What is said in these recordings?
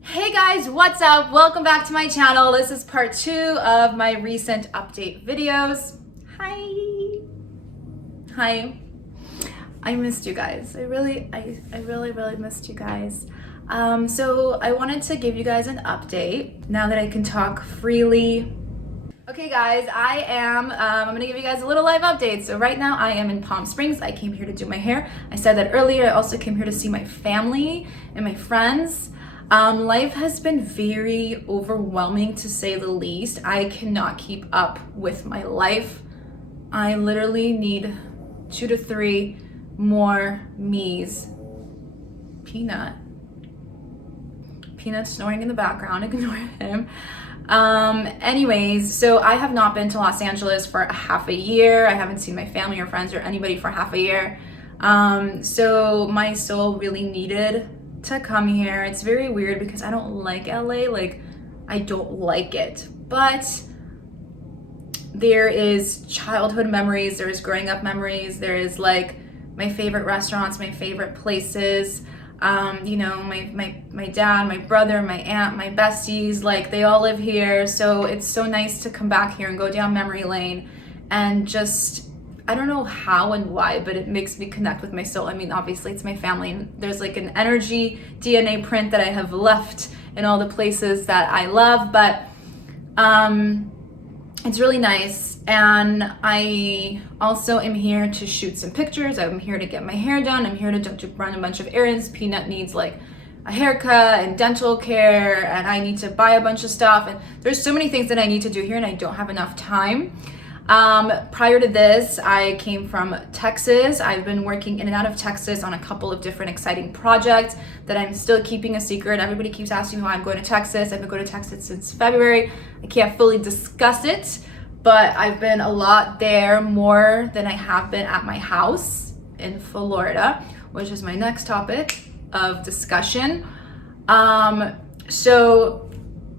Hey guys, what's up? Welcome back to my channel. This is part 2 of my recent update videos. Hi. I missed you guys. I really missed you guys. So I wanted to give you guys an update now that I can talk freely. Okay guys, I'm gonna give you guys a little live update. So right now I am in Palm Springs. I came here to do my hair. I said that earlier. I also came here to see my family and my friends. Life has been very overwhelming to say the least. I cannot keep up with my life. I literally need 2 to 3 more me's. Peanut snoring in the background, ignore him. Anyways, so I have not been to Los Angeles for half a year. I haven't seen my family or friends or anybody for half a year. So my soul really needed to come here. It's very weird because I don't like LA. Like, I don't like it, but there is childhood memories, there's growing up memories, there is like my favorite restaurants, my favorite places. You know, my dad, my brother, my aunt, my besties, like they all live here. So it's so nice to come back here and go down memory lane and just, I don't know how and why, but it makes me connect with my soul. I mean, obviously it's my family and there's like an energy DNA print that I have left in all the places that I love, but it's really nice. And I also am here to shoot some pictures. I'm here to get my hair done. I'm here to run a bunch of errands. Peanut needs like a haircut and dental care, and I need to buy a bunch of stuff. And there's so many things that I need to do here and I don't have enough time. Prior to this, I came from Texas. I've been working in and out of Texas on a couple of different exciting projects that I'm still keeping a secret. Everybody keeps asking me why I'm going to Texas. I've been going to Texas since February. I can't fully discuss it, but I've been a lot there, more than I have been at my house in Florida, which is my next topic of discussion. So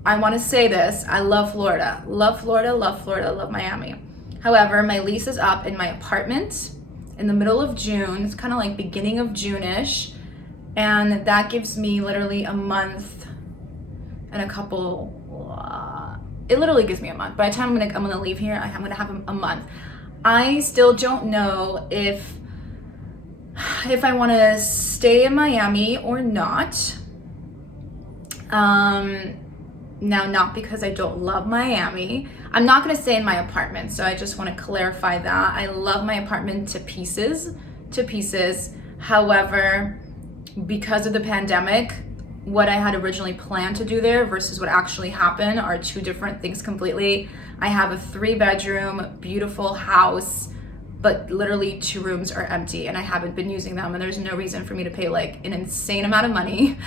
I want to say this. I love Florida. Love Florida, love Florida, love Miami. However, my lease is up in my apartment in the middle of June. It's kind of like beginning of June-ish. And that gives me literally a month and a couple, it literally gives me a month. By the time I'm gonna leave here, I'm gonna have a month. I still don't know if I wanna stay in Miami or not. Now, not because I don't love Miami. I'm not gonna stay in my apartment, so I just wanna clarify that. I love my apartment to pieces. However, because of the pandemic, what I had originally planned to do there versus what actually happened are two different things completely. I have a 3-bedroom, beautiful house, but literally 2 rooms are empty and I haven't been using them, and there's no reason for me to pay like an insane amount of money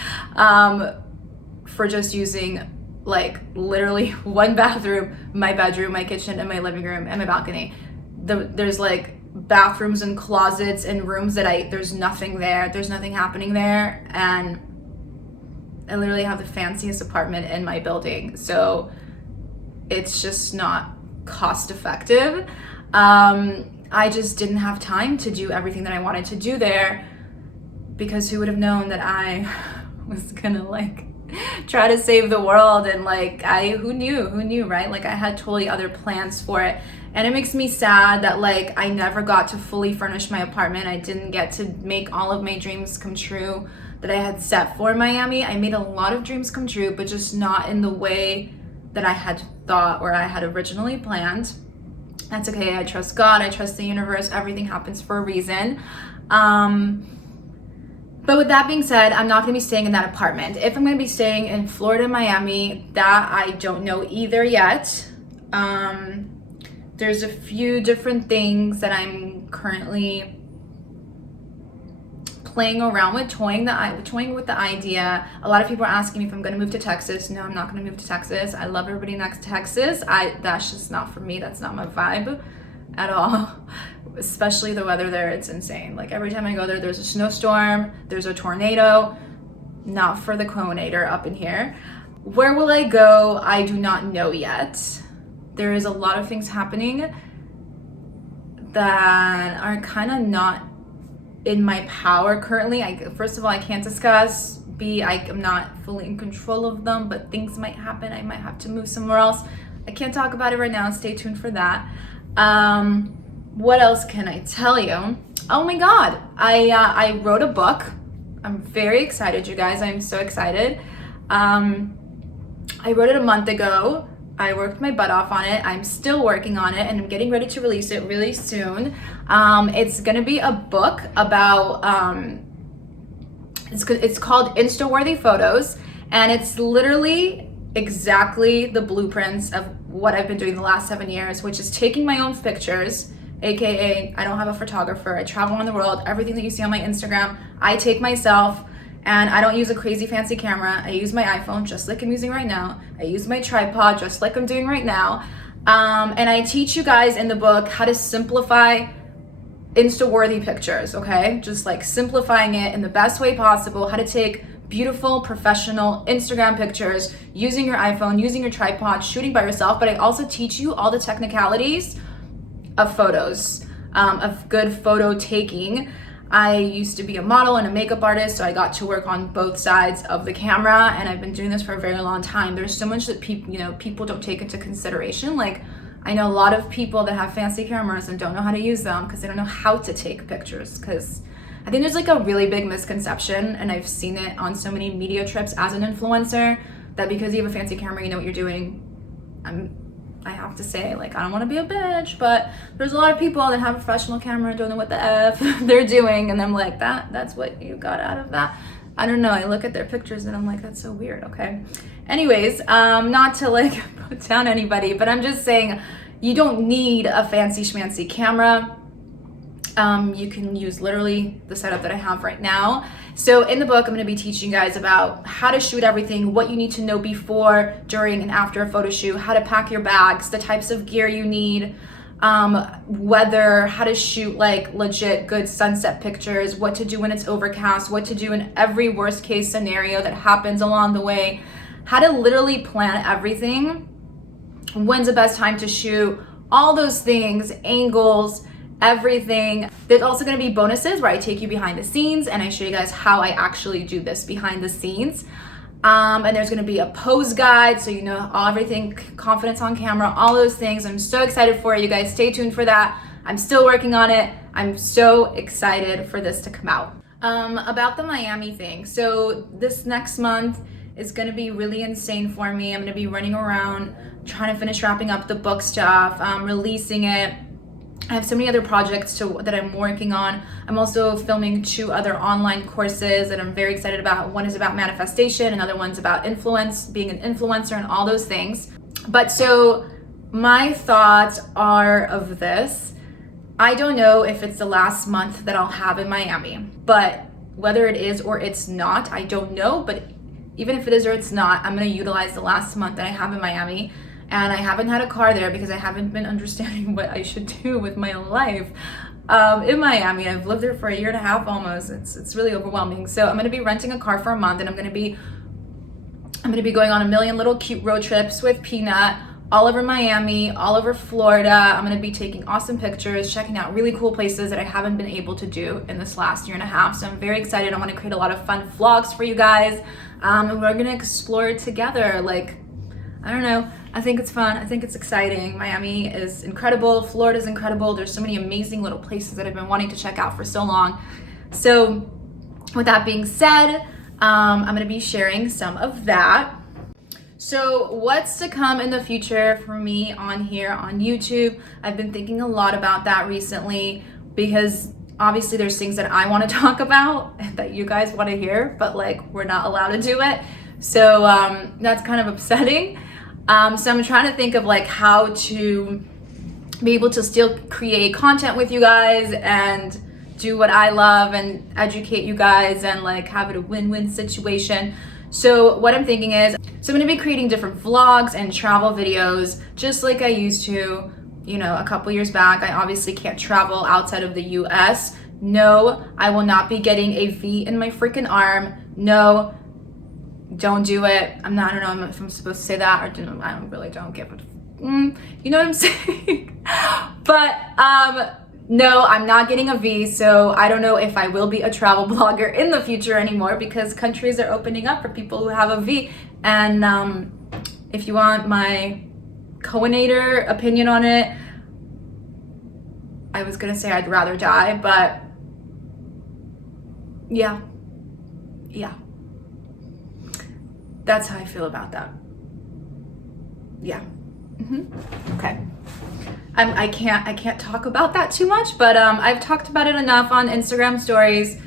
for just using like literally 1 bathroom, my bedroom, my kitchen, and my living room, and my balcony. There's like bathrooms and closets and rooms that there's nothing there. There's nothing happening there. And I literally have the fanciest apartment in my building. So it's just not cost effective. I just didn't have time to do everything that I wanted to do there, because who would have known that I was gonna like try to save the world, and like who knew, right? Like I had totally other plans for it, and it makes me sad that like I never got to fully furnish my apartment. I didn't get to make all of my dreams come true that I had set for Miami. I made a lot of dreams come true, but just not in the way that I had thought or I had originally planned. That's okay. I trust God, I trust the universe, everything happens for a reason. But with that being said, I'm not gonna be staying in that apartment. If I'm gonna be staying in Florida, Miami, that I don't know either yet. There's a few different things that I'm currently playing around with, toying with the idea. A lot of people are asking me if I'm gonna move to Texas. No, I'm not gonna move to Texas. I love everybody next to Texas. That's just not for me. That's not my vibe at all. Especially the weather there, it's insane. Like every time I go there, there's a snowstorm, there's a tornado. Not for the Cohenator up in here. Where will I go? I do not know yet. There is a lot of things happening that are kind of not in my power currently. First of all, I can't discuss B, I'm not fully in control of them, but things might happen. I might have to move somewhere else. I can't talk about it right now. Stay tuned for that. What else can I tell you? Oh my God, I wrote a book. I'm very excited, you guys. I'm so excited. I wrote it a month ago. I worked my butt off on it. I'm still working on it, and I'm getting ready to release it really soon. It's gonna be a book about, it's called Insta-worthy photos, and it's literally exactly the blueprints of what I've been doing the last 7 years, which is taking my own pictures, AKA I don't have a photographer. I travel around the world. Everything that you see on my Instagram, I take myself. And I don't use a crazy fancy camera. I use my iPhone just like I'm using right now. I use my tripod just like I'm doing right now. And I teach you guys in the book how to simplify Insta-worthy pictures, okay? Just like simplifying it in the best way possible, how to take beautiful, professional Instagram pictures using your iPhone, using your tripod, shooting by yourself. But I also teach you all the technicalities of photos, of good photo taking. I used to be a model and a makeup artist, so I got to work on both sides of the camera, and I've been doing this for a very long time. There's so much that people don't take into consideration. Like, I know a lot of people that have fancy cameras and don't know how to use them because they don't know how to take pictures. Because I think there's like a really big misconception, and I've seen it on so many media trips as an influencer, that because you have a fancy camera, you know what you're doing. I have to say, like, I don't want to be a bitch, but there's a lot of people that have a professional camera and don't know what the F they're doing. And I'm like, that's what you got out of that? I don't know. I look at their pictures and I'm like, that's so weird. Okay. Anyways, not to like put down anybody, but I'm just saying you don't need a fancy schmancy camera. You can use literally the setup that I have right now. So in the book, I'm going to be teaching you guys about how to shoot everything, what you need to know before, during, and after a photo shoot, how to pack your bags, the types of gear you need, weather, how to shoot like legit good sunset pictures, what to do when it's overcast, what to do in every worst case scenario that happens along the way, how to literally plan everything, when's the best time to shoot, all those things, angles, everything. There's also going to be bonuses where I take you behind the scenes and I show you guys how I actually do this behind the scenes. And there's going to be a pose guide, so you know everything, confidence on camera, all those things. I'm so excited for it. You guys stay tuned for that. I'm still working on it. I'm so excited for this to come out. About the Miami thing. So this next month is going to be really insane for me. I'm going to be running around trying to finish wrapping up the book stuff, releasing it. I have so many other projects that I'm working on. I'm also filming 2 other online courses that I'm very excited about. One is about manifestation, another one's about being an influencer and all those things. But so my thoughts are of this. I don't know if it's the last month that I'll have in Miami, but whether it is or it's not, I don't know. But even if it is or it's not, I'm gonna utilize the last month that I have in Miami. And I haven't had a car there because I haven't been understanding what I should do with my life in Miami. I've lived there for 1.5 years almost. It's really overwhelming. So I'm going to be renting a car for a month, and I'm going to be going on a million little cute road trips with Peanut all over Miami, all over Florida. I'm going to be taking awesome pictures, checking out really cool places that I haven't been able to do in this last 1.5 years. So I'm very excited. I want to create a lot of fun vlogs for you guys, and we're going to explore it together. Like, I don't know. I think it's fun. I think it's exciting. Miami is incredible. Florida is incredible. There's so many amazing little places that I've been wanting to check out for so long. So with that being said, I'm going to be sharing some of that. So what's to come in the future for me on here on YouTube? I've been thinking a lot about that recently because obviously there's things that I want to talk about that you guys want to hear, but like we're not allowed to do it. So that's kind of upsetting. So I'm trying to think of like how to be able to still create content with you guys and do what I love and educate you guys and like have it a win-win situation. So what I'm thinking is, so I'm going to be creating different vlogs and travel videos just like I used to, you know, a couple years back. I obviously can't travel outside of the US. No, I will not be getting a V in my freaking arm. No. Don't do it. I don't know if I'm supposed to say that or don't give it. You know what I'm saying? But no, I'm not getting a V, so I don't know if I will be a travel blogger in the future anymore, because countries are opening up for people who have a V. And if you want my Cohenator opinion on it, I was gonna say I'd rather die, but yeah, that's how I feel about that. Yeah. Okay. I can't talk about that too much, but I've talked about it enough on Instagram stories.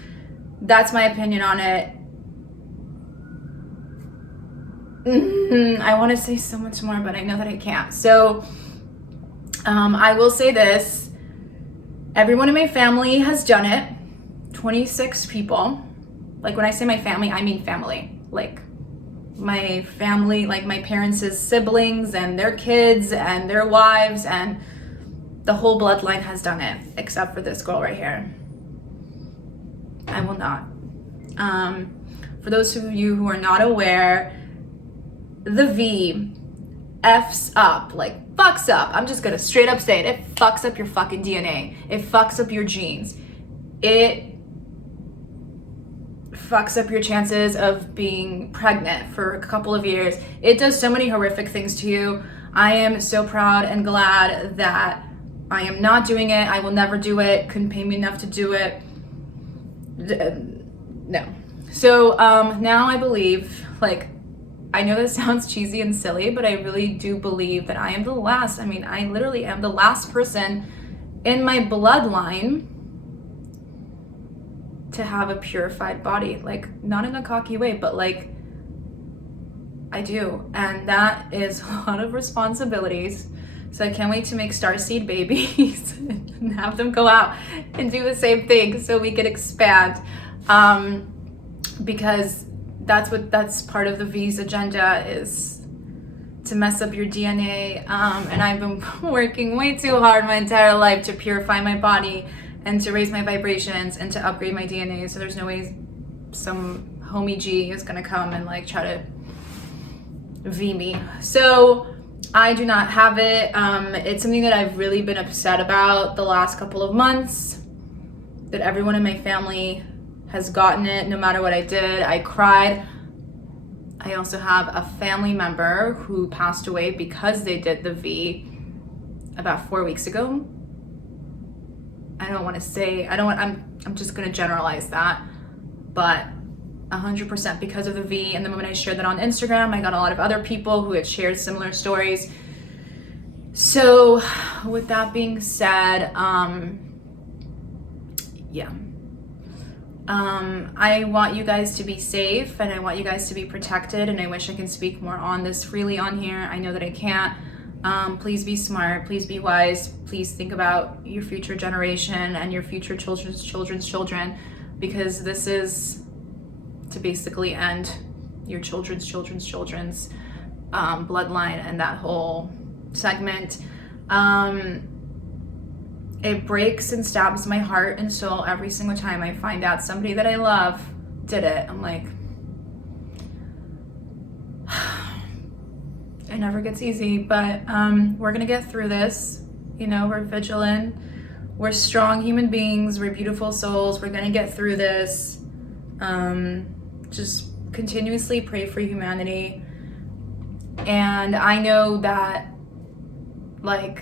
That's my opinion on it. I want to say so much more, but I know that I can't. So I will say this. Everyone in my family has done it. 26 people. Like, when I say my family, I mean family. Like, my family, like my parents' siblings and their kids and their wives, and the whole bloodline has done it, except for this girl right here. I will not. For those of you who are not aware, the V F's up, like fucks up. I'm just gonna straight up say it. It fucks up your fucking DNA. It fucks up your genes. It fucks up your chances of being pregnant for a couple of years. It does so many horrific things to you. I am so proud and glad that I am not doing it. I will never do it. Couldn't pay me enough to do it. No. So now I believe, like, I know this sounds cheesy and silly, but I really do believe that I am the last. I mean, I literally am the last person in my bloodline to have a purified body. Like, not in a cocky way, but like, I do. And that is a lot of responsibilities. So I can't wait to make starseed babies and have them go out and do the same thing so we can expand. Because that's part of the V's agenda, is to mess up your DNA. And I've been working way too hard my entire life to purify my body and to raise my vibrations and to upgrade my DNA. So there's no way some homie G is gonna come and like try to V me. So I do not have it. It's something that I've really been upset about the last couple of months, that everyone in my family has gotten it no matter what I did. I cried. I also have a family member who passed away because they did the V about 4 weeks ago. I'm just gonna generalize that, but 100% because of the V. And then when I shared that on Instagram, I got a lot of other people who had shared similar stories. So with that being said, I want you guys to be safe, and I want you guys to be protected, and I wish I can speak more on this freely on here. I know that I can't. Please be smart, please be wise, please think about your future generation and your future children's children, because this is to basically end your children's bloodline and that whole segment. It breaks and stabs my heart and soul every single time I find out somebody that I love did it. I'm like, it never gets easy, but we're gonna get through this. You know, we're vigilant, we're strong human beings, we're beautiful souls, we're gonna get through this. Just continuously pray for humanity. And I know that, like,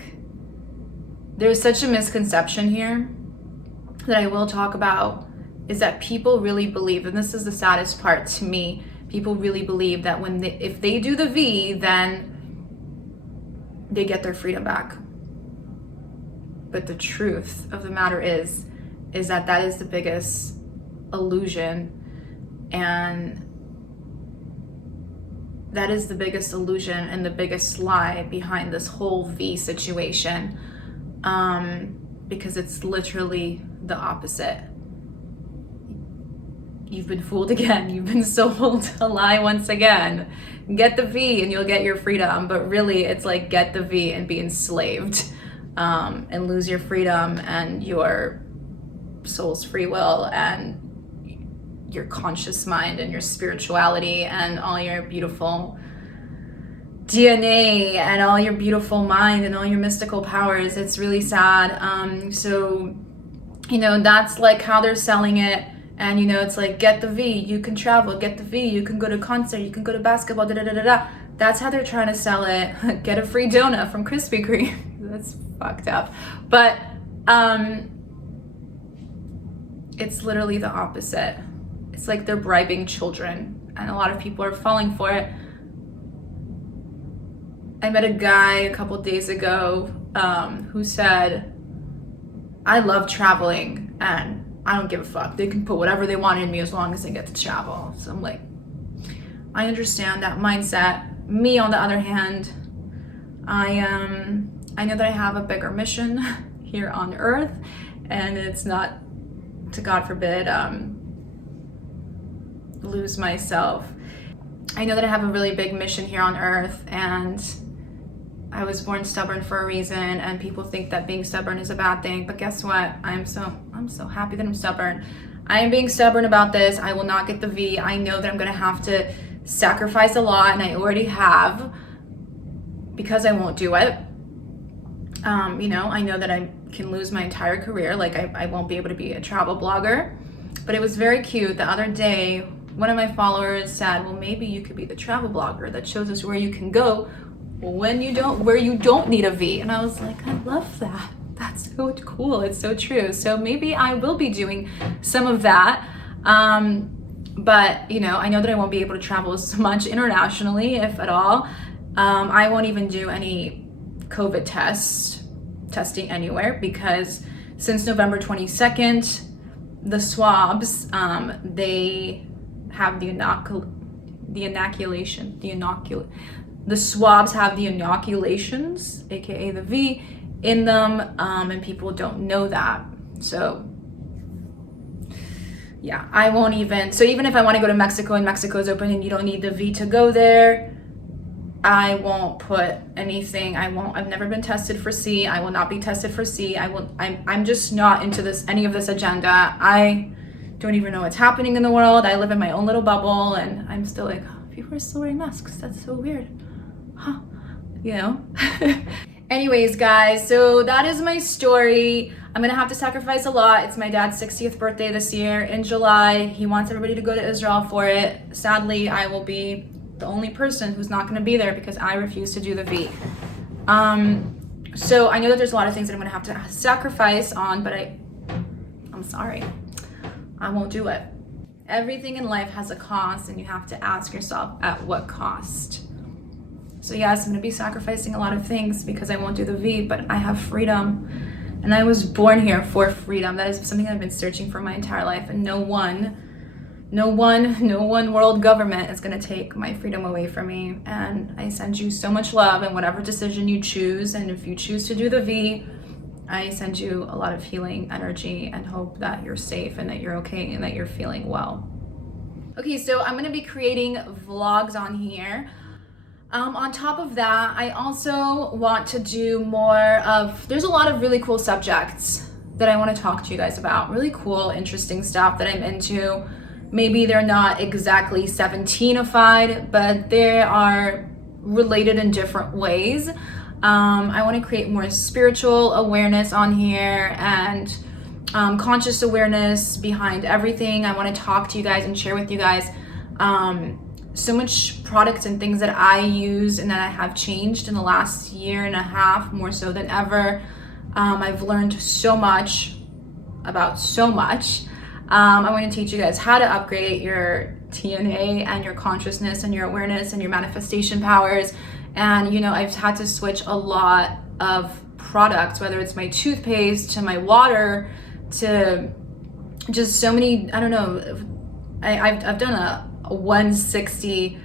there's such a misconception here that I will talk about, is that people really believe, and this is the saddest part to me, people really believe that if they do the V, then they get their freedom back. But the truth of the matter is that is the biggest illusion, and that is the biggest illusion and the biggest lie behind this whole V situation. Because it's literally the opposite. You've been fooled again. You've been sold a lie once again. Get the V and you'll get your freedom. But really, it's like, get the V and be enslaved, and lose your freedom and your soul's free will and your conscious mind and your spirituality and all your beautiful DNA and all your beautiful mind and all your mystical powers. It's really sad. So, you know, that's like how they're selling it. And, you know, it's like, get the V, you can travel, get the V, you can go to concert, you can go to basketball, da da da da da. That's how they're trying to sell it. Get a free donut from Krispy Kreme. That's fucked up. But it's literally the opposite. It's like they're bribing children, and a lot of people are falling for it. I met a guy a couple days ago who said, I love traveling and I don't give a fuck. They can put whatever they want in me as long as they get to travel. So I'm like, I understand that mindset. Me, on the other hand, I know that I have a bigger mission here on earth, and it's not to, God forbid, lose myself. I know that I have a really big mission here on earth, and I was born stubborn for a reason, and people think that being stubborn is a bad thing, but guess what? I'm so happy that I'm stubborn. I am being stubborn about this. I will not get the V. I know that I'm gonna have to sacrifice a lot, and I already have, because I won't do it. You know, I know that I can lose my entire career. Like I won't be able to be a travel blogger. But it was very cute. The other day, one of my followers said, well, maybe you could be the travel blogger that shows us where you can go where you don't need a V. And I was like, I love that. That's so cool. It's so true. So maybe I will be doing some of that. But, you know, I know that I won't be able to travel as much internationally, if at all. I won't even do any COVID testing anywhere, because since November 22nd, the swabs, they have the swabs have the inoculations, aka the V, in them, and people don't know that. So yeah, I won't even, so even if I want to go to Mexico and Mexico's open and you don't need the V to go there, I won't put anything. I've never been tested for C. I will not be tested for C. I'm just not into any of this agenda. I don't even know what's happening in the world. I live in my own little bubble, and I'm still like, oh, people are still wearing masks. That's so weird. Huh? You know? Anyways, guys, so that is my story. I'm gonna have to sacrifice a lot. It's my dad's 60th birthday this year in July. He wants everybody to go to Israel for it. Sadly, I will be the only person who's not gonna be there because I refuse to do the V. So I know that there's a lot of things that I'm gonna have to sacrifice on, but I'm sorry, I won't do it. Everything in life has a cost, and you have to ask yourself, at what cost? So yes, I'm gonna be sacrificing a lot of things because I won't do the V, but I have freedom, and I was born here for freedom. That is something I've been searching for my entire life, and no one world government is gonna take my freedom away from me. And I send you so much love in whatever decision you choose. And if you choose to do the V, I send you a lot of healing energy and hope that you're safe and that you're okay and that you're feeling well. Okay, so I'm gonna be creating vlogs on here. On top of that, I also want to do more of, there's a lot of really cool subjects that I want to talk to you guys about. Really cool, interesting stuff that I'm into. Maybe they're not exactly 17ified, but they are related in different ways. I want to create more spiritual awareness on here and conscious awareness behind everything. I want to talk to you guys and share with you guys so much products and things that I use and that I have changed in the last year and a half, more so than ever. I've learned so much about so much. I'm going to teach you guys how to upgrade your DNA and your consciousness and your awareness and your manifestation powers. And, you know, I've had to switch a lot of products, whether it's my toothpaste to my water to just so many, I don't know. I've done a 160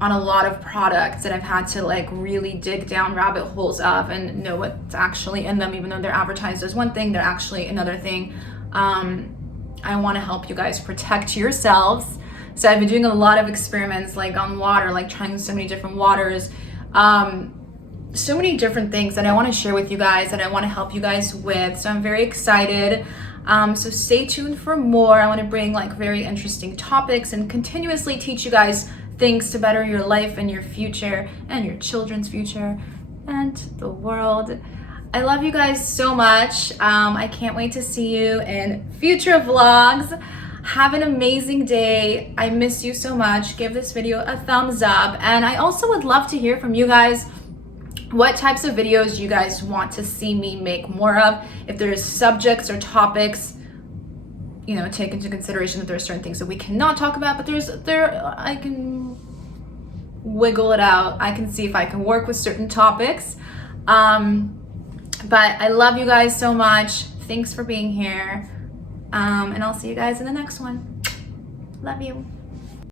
on a lot of products that I've had to like really dig down rabbit holes of and know what's actually in them, even though they're advertised as one thing, they're actually another thing. I want to help you guys protect yourselves. So I've been doing a lot of experiments like on water, like trying so many different waters, so many different things that I want to share with you guys and I want to help you guys with. So I'm very excited. So stay tuned for more. I want to bring like very interesting topics and continuously teach you guys things to better your life and your future and your children's future and the world. I love you guys so much. I can't wait to see you in future vlogs. Have an amazing day. I miss you so much. Give this video a thumbs up. And I also would love to hear from you guys what types of videos you guys want to see me make more of. If there's subjects or topics, you know, take into consideration that there are certain things that we cannot talk about, but I can wiggle it out. I can see if I can work with certain topics. But I love you guys so much. Thanks for being here. And I'll see you guys in the next one. Love you.